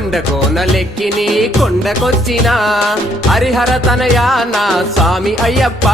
కొండకోనలెక్కి నీ కొండకొచ్చిన హరిహర తనయా నా స్వామి అయ్యప్ప.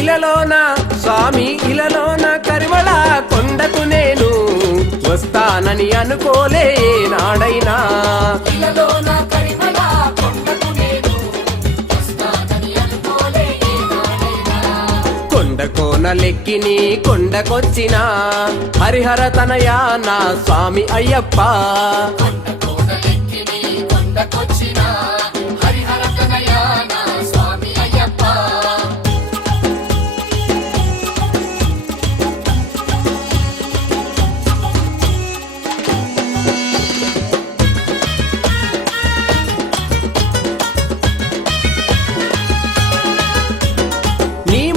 ఇలలోన స్వామి ఇలలోన కరివళ కొండకు నేను వస్తానని అనుకోలే నాడైనా. కొండకోనలెక్కి నీ కొండకొచ్చిన హరిహర తనయా నా స్వామి అయ్యప్ప.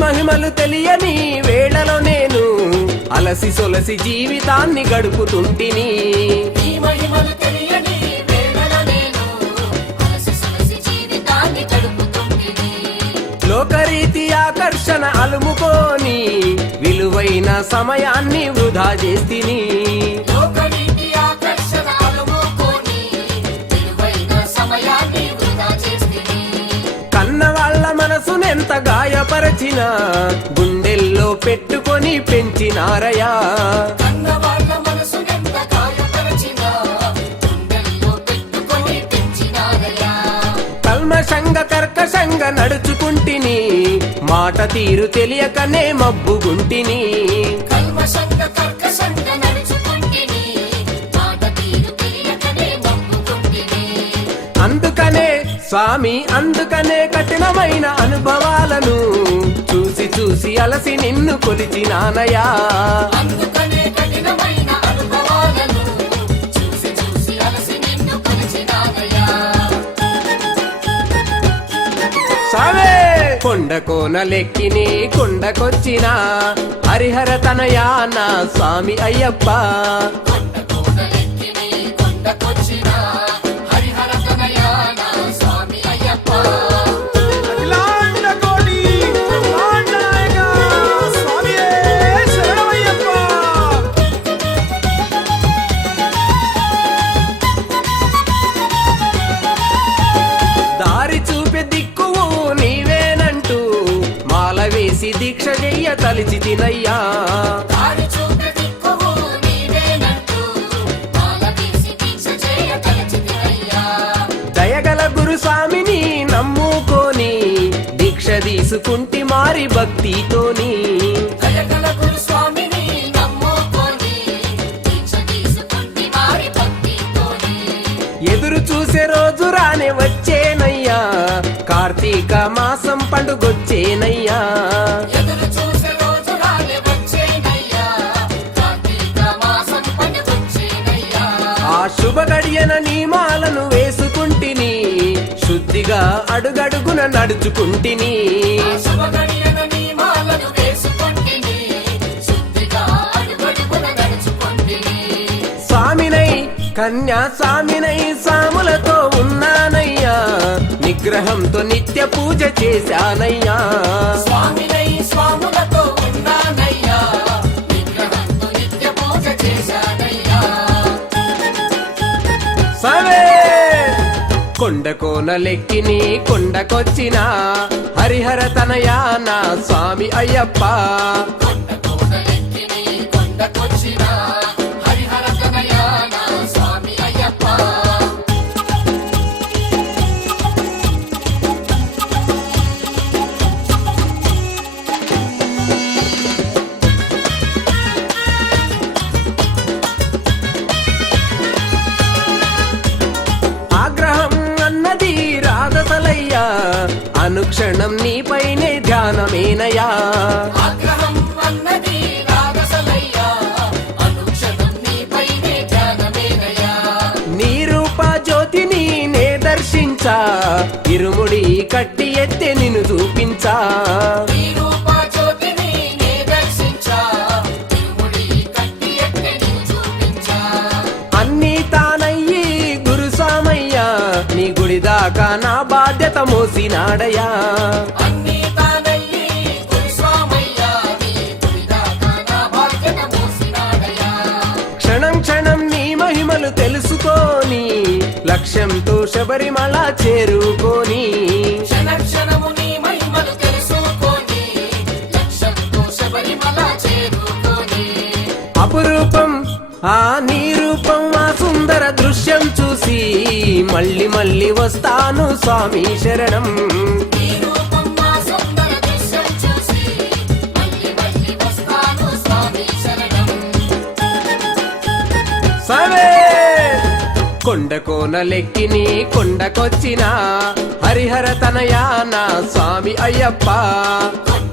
మహిమలు తెలియని వేళలో నేను అలసి సొలసి జీవితాన్ని గడుపుతుంటిని. లోకరీతి ఆకర్షణ అలుముకోని విలువైన సమయాన్ని వృధా చేస్తిని. మనసునెంత గాయపరచిన గుండెల్లో పెట్టుకొని పెంచినారయా. కల్మషంగా కర్కశంగా నడుచుకుంటిని మాట తీరు తెలియకనే మబ్బుగుంటిని. అందుకనే స్వామి అందుకనే కఠినమైన అనుభవాలను చూసి చూసి అలసి నిన్ను కొలిచినానయా. స్వామి కొండకోనలెక్కి నీ కొండకొచ్చిన హరిహర తనయా నా స్వామి అయ్యప్ప. దీక్ష చెయ్య తలిచి తినయ్యా. దయగల గురుస్వామిని నమ్ముకొని దీక్ష తీసుకుంటి మారి భక్తితోని. ఎదురు చూసే రోజు రానే వచ్చేనయ్యా, కార్తీక మాసం పండుగొచ్చేనయ్యా. ఆ శుభ గడియన నియమాలను వేసుకుంటిని, శుద్ధిగా అడుగడుగున నడుచుకుంటిని. స్వామినై కన్యా స్వామినై సాములతో ఉన్నానయ్యా, నిగ్రహంతో నిత్య పూజ చేశానయ్యా. స్వామి కొండకోనలెక్కి నీ కొండకొచ్చిన హరిహర తనయా నా స్వామి అయ్యప్ప. అనుక్షణం నీపైనే ధ్యానమేనయా. నీ రూప జ్యోతిని నే దర్శించా, ఇరుముడి కట్టి ఎత్తే నిన్ను చూపించా. అన్నీ తానయ్యి గురుసామయ్యా, నీ గుడిదాకా నా బాధ్యత మోసినాడయా. తెలుసుకొని లక్ష్యంతో శబరిమల చేరుకొని క్షణక్షణము నీ మహిమలు తెలుసుకొని లక్ష్యంతో శబరిమల చేరుకొని అపురూపం ఆ నీ రూపం ఆ సుందర దృశ్యం చూసి మళ్ళీ మళ్ళీ వస్తాను స్వామి శరణం. నీ రూపం మా సుందర దృశ్యం చూసి మళ్ళీ మళ్ళీ వస్తాను స్వామి శరణం. సవే కొండ కోనలెక్కి నీ కొండకొచ్చిన హరిహర తనయాన స్వామి అయ్యప్ప. కొండ